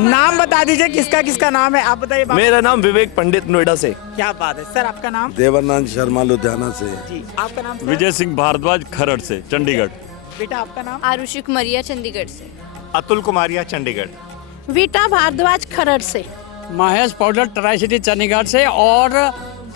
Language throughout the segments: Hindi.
नाम बता दीजिए, किसका किसका नाम है, आप बताइए। मेरा नाम विवेक पंडित, नोएडा से। क्या बात है सर, आपका नाम? देवानंद शर्मा, लुधियाना से। जी, आपका नाम सर? विजय सिंह भारद्वाज, खरड़ से, चंडीगढ़। बेटा आपका नाम? आरुषि कुमारिया, चंडीगढ़ से। अतुल कुमारिया, चंडीगढ़। वीटा भारद्वाज, खरड़ से। Mahesh powder, tri city, Chandigarh से और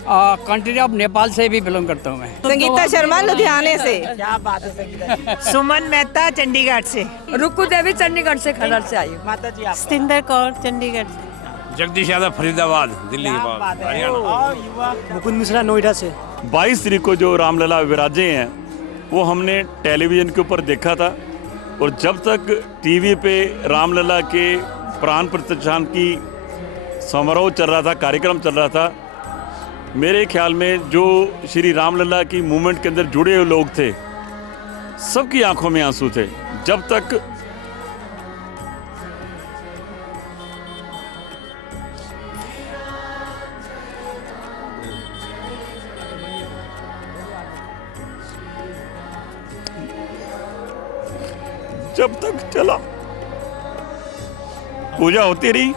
कंट्री ऑफ नेपाल से भी बिलोंग करता हूँ मैं। संगीता शर्मा, लुधियाने से। क्या बात है संगीता। सुमन मेहता, चंडीगढ़ से। रुकू देवी, चंडीगढ़ से, खरड़ से आई। माता जी आप? सतिंदर कौर, चंडीगढ़ से। जगदीश यादव, फरीदाबाद, दिल्ली के पास, हरियाणा। और युवा मुकुंद मिश्रा, नोएडा से। 22 तारीख को जो रामलला विराजे हैं वो हमने टेलीविज़न के ऊपर देखा था, और जब तक टीवी पे रामलला के प्राण प्रतिष्ठान की समारोह चल रहा था, कार्यक्रम चल रहा था, मेरे ख्याल में जो श्री रामलला की मूवमेंट के अंदर जुड़े हुए लोग थे, सबकी आंखों में आंसू थे। जब तक चला पूजा होती रही,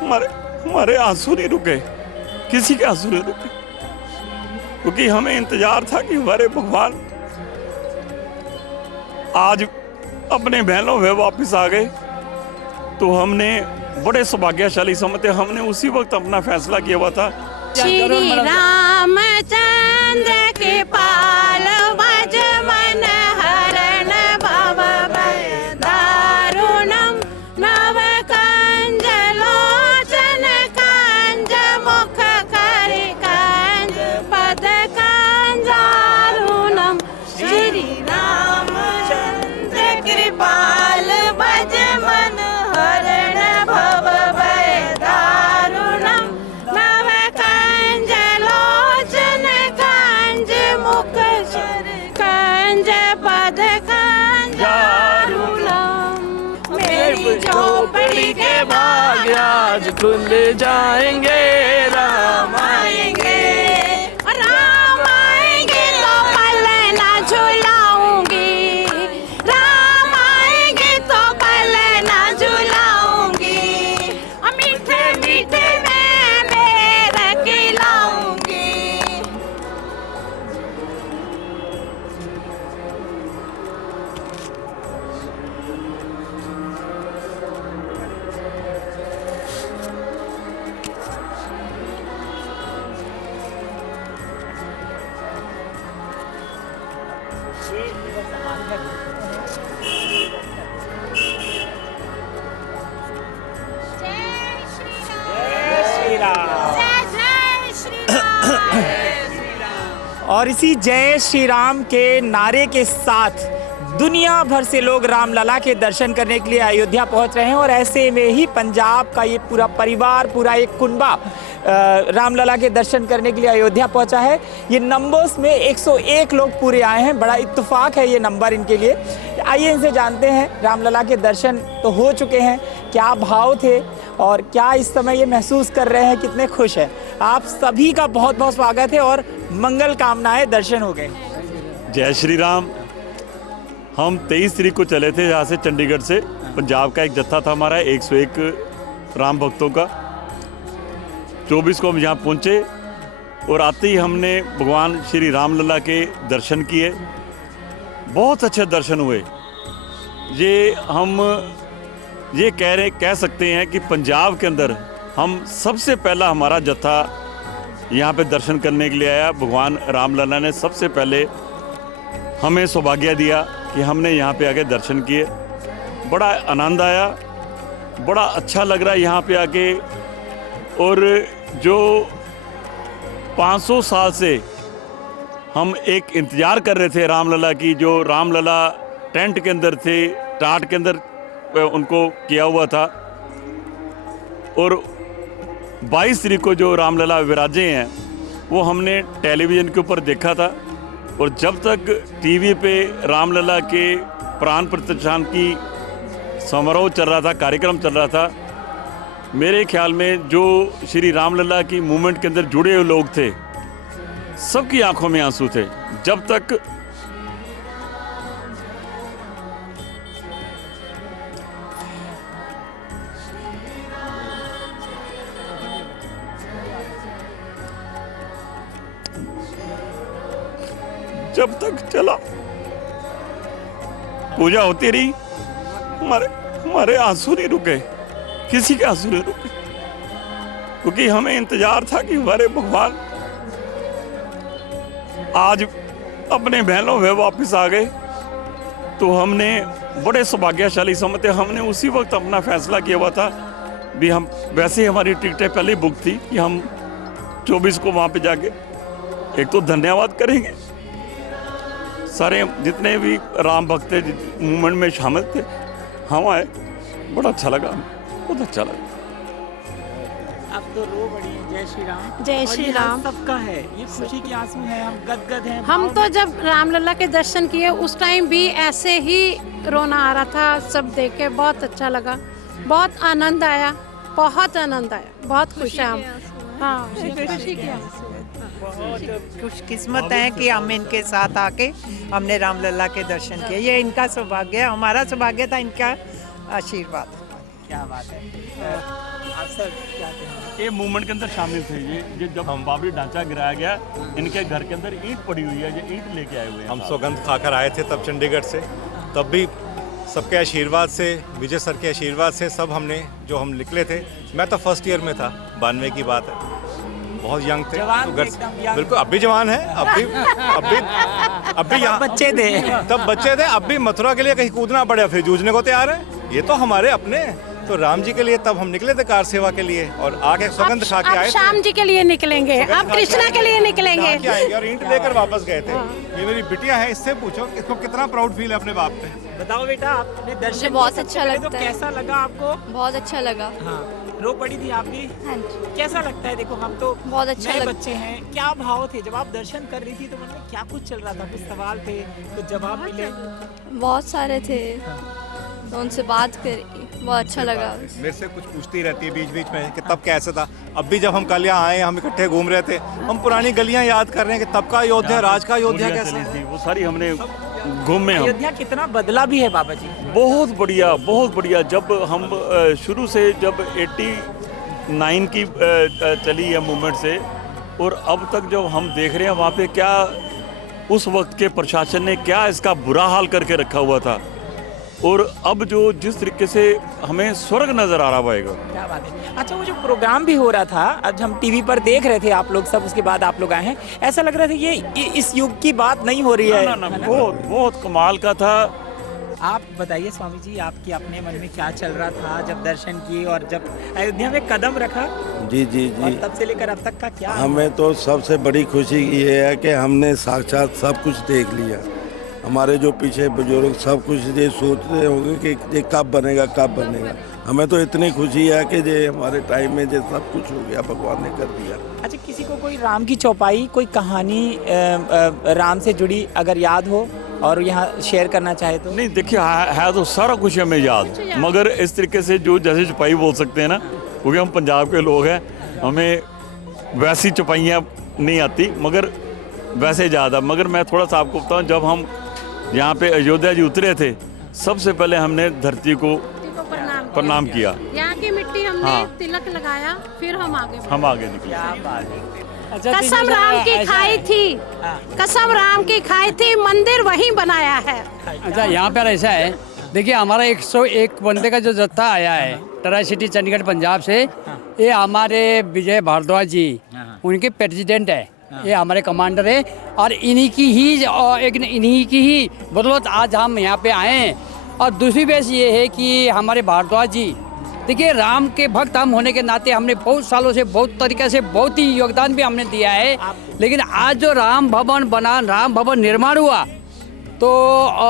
हमारे आंसू नहीं रुके, किसी के आंसू नहीं रुके, क्योंकि हमें इंतजार था कि हमारे भगवान आज अपने बहनों में वापस आ गए। तो हमने बड़े सौभाग्यशाली समझते, हमने उसी वक्त अपना फैसला किया हुआ था। श्री रामचंद्र के पाल भज मन हरण भव भय दारुणम नव कंज लोचन कंज मुख कर कंज पद कंजारुणम श्री रामचंद्र कृपाल भज मन हरण भव भय दारुणम नव कंज लोचन कंज मुख कंज पद कंजारुणम मेरी झोपड़ी के भाग आज खुल जाएंगे, राम आएंगे, राम आएंगे तो पलना झुलाऊंगी, राम आएंगे तो पलना झुलाऊंगी, मीठे मीठे मैं मेरा खिलाऊंगी। श्री राम। जय श्री राम। और इसी जय श्री राम के नारे के साथ दुनिया भर से लोग रामलला के दर्शन करने के लिए अयोध्या पहुंच रहे हैं, और ऐसे में ही पंजाब का ये पूरा परिवार, पूरा एक कुनबा रामलला के दर्शन करने के लिए अयोध्या पहुंचा है। ये नंबर्स में 101 लोग पूरे आए हैं, बड़ा इत्तेफाक है ये नंबर इनके लिए। आइए इनसे जानते हैं, रामलला के दर्शन तो हो चुके हैं, क्या भाव थे और क्या इस समय ये महसूस कर रहे हैं, कितने खुश हैं। आप सभी का बहुत बहुत स्वागत है और मंगल कामनाएं, दर्शन हो गए। जय श्री राम। हम 23 तारीख को चले थे यहाँ से, चंडीगढ़ से। पंजाब का एक जत्था था हमारा 101 राम भक्तों का। 24 को हम यहाँ पहुँचे और आते ही हमने भगवान श्री रामलला के दर्शन किए। बहुत अच्छे दर्शन हुए। हम ये कह सकते हैं कि पंजाब के अंदर हम सबसे पहला हमारा जत्था यहाँ पे दर्शन करने के लिए आया। भगवान रामलला ने सबसे पहले हमें सौभाग्य दिया कि हमने यहाँ पे आके दर्शन किए। बड़ा आनंद आया, बड़ा अच्छा लग रहा है यहाँ पे आके। और जो 500 साल से हम एक इंतज़ार कर रहे थे रामलला की, जो रामलला टेंट के अंदर थे, टाट के अंदर उनको किया हुआ था, और 22 तारीख को जो रामलला विराजे हैं वो हमने टेलीविज़न के ऊपर देखा था। और जब तक टीवी पे रामलला के प्राण प्रतिष्ठान की समारोह चल रहा था, कार्यक्रम चल रहा था, मेरे ख्याल में जो श्री रामलला की मूवमेंट के अंदर जुड़े हुए लोग थे, सबकी आंखों में आंसू थे। जब तक जब तक चला, पूजा होती रही, हमारे आंसू नहीं रुके, किसी के आंसू नहीं रुके, क्योंकि हमें इंतजार था कि हमारे भगवान आज अपने बहनों में वापस आ गए। तो हमने बड़े सौभाग्यशाली समझते, हमने उसी वक्त अपना फैसला किया हुआ था भी। हम वैसे ही हमारी टिकटें पहले ही बुक थी कि हम 24 को वहाँ पे जाके एक तो धन्यवाद करेंगे सारे जितने भी राम भक्त मूवमेंट में शामिल थे। हम आए, बड़ा अच्छा लगा, बहुत अच्छा लगा। अब तो रो बड़ी है। जय श्री राम। जय और श्री ये राम। सबका है, ये खुशी के आंसू हैं, हम गदगद हैं। हम भाव तो में- जब रामलला के दर्शन किए उस टाइम भी ऐसे ही रोना आ रहा था। सब देख के बहुत अच्छा लगा, बहुत आनंद आया, बहुत आनंद आया, बहुत खुश हैं हम। हाँ, खुशी के आंसू। बहुत खुशकिस्मत हैं कि हम इनके साथ आके हमने रामलला के दर्शन किए। ये इनका सौभाग्य है, हमारा सौभाग्य था, इनका आशीर्वाद। क्या बात है। आप सर क्या कहेंगे? ये मूवमेंट के अंदर शामिल थे। ये जब हम बाबरी ढांचा गिराया गया, इनके घर के अंदर ईंट पड़ी हुई है, ये ईंट लेके आए हुए हैं। हम सौगंध खाकर आए थे तब चंडीगढ़ से, तब भी सबके आशीर्वाद से, विजय सर के आशीर्वाद से सब हमने जो हम निकले थे। मैं तो फर्स्ट ईयर में था, 92 की बात है, बहुत यंग थे। जवान तो थे घर एकदम young। बिल्कुल, अब भी जवान है, अब भी यहाँ बच्चे थे। तब बच्चे थे, अब भी मथुरा के लिए कहीं कूदना पड़े, फिर जूझने को तैयार है। ये तो हमारे अपने हैं। तो राम जी के लिए तब हम निकले थे कार सेवा के लिए, और आके सौगंध खा के अब आए थे। शाम जी के लिए निकलेंगे, अब कृष्णा के लिए निकलेंगे। खा के आएंगे और ईंट लेकर वापस गए थे। ये मेरी बिटिया है, इससे पूछो इसको कितना प्राउड फील है अपने बाप पे। बताओ बेटा, आपने दर्शन मुझे बहुत किए सबसे अच्छा पहले तो लगता है। कैसा लगा आपको? बहुत अच्छा लगा। हाँ, रो पड़ी थी आप भी? हाँ जी, कैसा लगता है? देखो हम तो बहुत अच्छा नए लग- बच्चे हैं, क्या भाव थे जब आप दर्शन कर रही थी? तो मन में क्या कुछ चल रहा था? कुछ सवाल थे, कुछ जवाब मिले? बहुत सारे थे, तो उनसे बात करी, बहुत अच्छा लगा। मेरे से कुछ पूछती रहती है बीच बीच में कि तब कैसे था। अब भी जब हम कल यहाँ आए, हम इकट्ठे घूम रहे थे, हम पुरानी गलियाँ याद कर रहे हैं कि तब का अयोध्या, राज का अयोध्या गोलियां कैसा चली है। थी, वो सारी हमने घूमे। हम अयोध्या कितना बदला भी है बाबा जी। बहुत बढ़िया, बहुत बढ़िया। जब हम शुरू से जब 89 की चली है मूवमेंट से, और अब तक जब हम देख रहे हैं वहाँ पे क्या उस वक्त के प्रशासन ने क्या इसका बुरा हाल करके रखा हुआ था, और अब जो जिस तरीके से हमें स्वर्ग नजर आ रहा होगा। क्या बात है। अच्छा, वो जो प्रोग्राम भी हो रहा था, आज हम टीवी पर देख रहे थे आप लोग सब, उसके बाद आप लोग आए हैं, ऐसा लग रहा था ये इस युग की बात नहीं हो रही है। ना, बहुत बहुत कमाल का था। आप बताइए स्वामी जी, आपके अपने मन में क्या चल रहा था जब दर्शन किए और जब अयोध्या में कदम रखा, जी जी और जी। तब से लेकर अब तक का क्या? हमें तो सबसे बड़ी खुशी ये है कि हमने साक्षात सब कुछ देख लिया। हमारे जो पीछे बुजुर्ग सब कुछ ये सोच रहे होंगे कि ये कब बनेगा, कब बनेगा। हमें तो इतनी खुशी है कि ये हमारे टाइम में ये सब कुछ हो गया, भगवान ने कर दिया। अच्छा, किसी को कोई राम की चौपाई, कोई कहानी राम से जुड़ी अगर याद हो और यहाँ शेयर करना चाहे तो? नहीं, देखिए है तो सारा कुछ हमें याद, मगर इस तरीके से जो जैसे छुपाई बोल सकते हैं ना, क्योंकि हम पंजाब के लोग हैं, हमें वैसी छुपाइयाँ नहीं आती, मगर वैसे ज़्यादा। मगर मैं थोड़ा सा आपको बताऊँ, जब हम यहाँ पे अयोध्या जी उतरे थे, सबसे पहले हमने धरती को प्रणाम किया। यहाँ की मिट्टी हमने हाँ। तिलक लगाया, फिर हम आगे बढ़े। हम आगे निकले। क्या बात है। कसम राम की खाई थी, कसम राम की खाई थी, मंदिर वहीं बनाया है। अच्छा, यहाँ पर ऐसा है, देखिए हमारा 101 बंदे का जो जत्था आया है ट्राई सिटी चंडीगढ़ पंजाब से, ये हमारे विजय भारद्वाज जी उनके प्रेसिडेंट है, ये हमारे कमांडर है, और इन्हीं की ही बदौलत आज हम यहाँ पे आए हैं। और दूसरी बात ये है कि हमारे भारद्वाज जी, देखिए राम के भक्त हम होने के नाते हमने बहुत सालों से बहुत तरीके से बहुत ही योगदान भी हमने दिया है, लेकिन आज जो राम भवन निर्माण हुआ, तो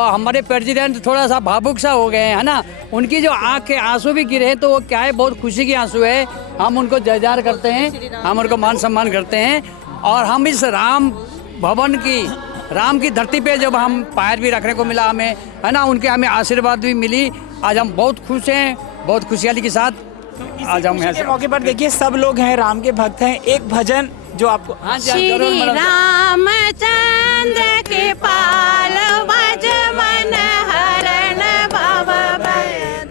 हमारे प्रेसिडेंट थोड़ा सा भावुक सा हो गए हैं, है ना। उनकी जो आँख के आंसू भी गिरे हैं, तो वो क्या है, बहुत खुशी के आंसू है। हम उनको जयकार करते हैं, हम उनको मान सम्मान करते हैं, और हम इस राम भवन की, राम की धरती पे जब हम पैर भी रखने को मिला हमें, है ना, उनके हमें आशीर्वाद भी मिली। आज हम बहुत खुश हैं, बहुत खुशहाली के साथ आज हम इसी यहाँ के से मौके पर देखिए सब लोग हैं, राम के भक्त हैं। एक भजन जो आपको श्री रामचंद्र के पाल भज मन हरण भव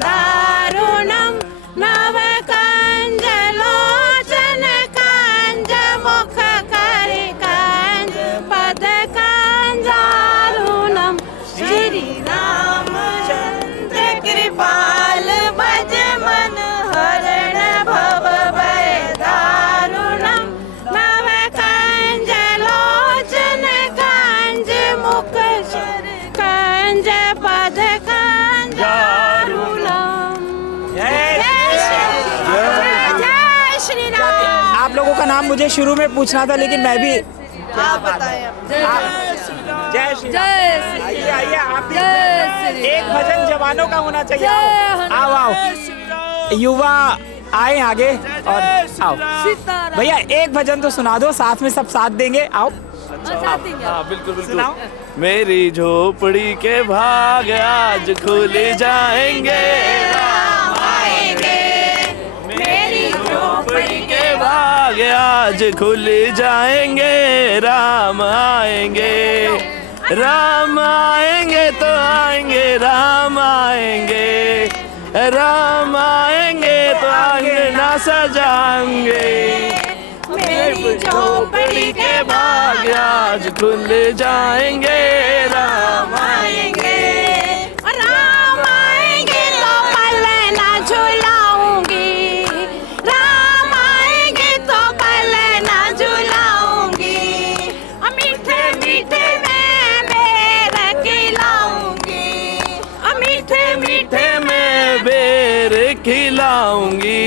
दारुणम नव कंज लोचन कंज मुख कर कंज पद कंजा आपका नाम मुझे शुरू में पूछना था, लेकिन मैं भी आप बताएं। जय श्री राम। आइए आइए, आप भी एक भजन जवानों का होना चाहिए। आओ आओ युवा आए आगे और आओ भैया, एक भजन तो सुना दो, साथ में सब साथ देंगे। आओ हाँ बिल्कुल बिल्कुल। सुनाओ। मेरी झोपड़ी के भाग आज खुल जाएंगे, राम आएंगे। मेरी झोपड़ी के भाग आज खुल जाएंगे, राम आएंगे। राम आएंगे तो आएंगे, राम आएंगे। राम आएंगे तो अंगना सजाएंगे। मेरी झोपड़ी के भाग आज खुल जाएंगे, राम आएंगे। राम आएंगे तो पलना झुलाऊंगी, राम आएंगे तो पलना झुलाऊंगी। मीठे मीठे मैं बेर खिलाऊंगी, मीठे मीठे मैं बेर खिलाऊंगी।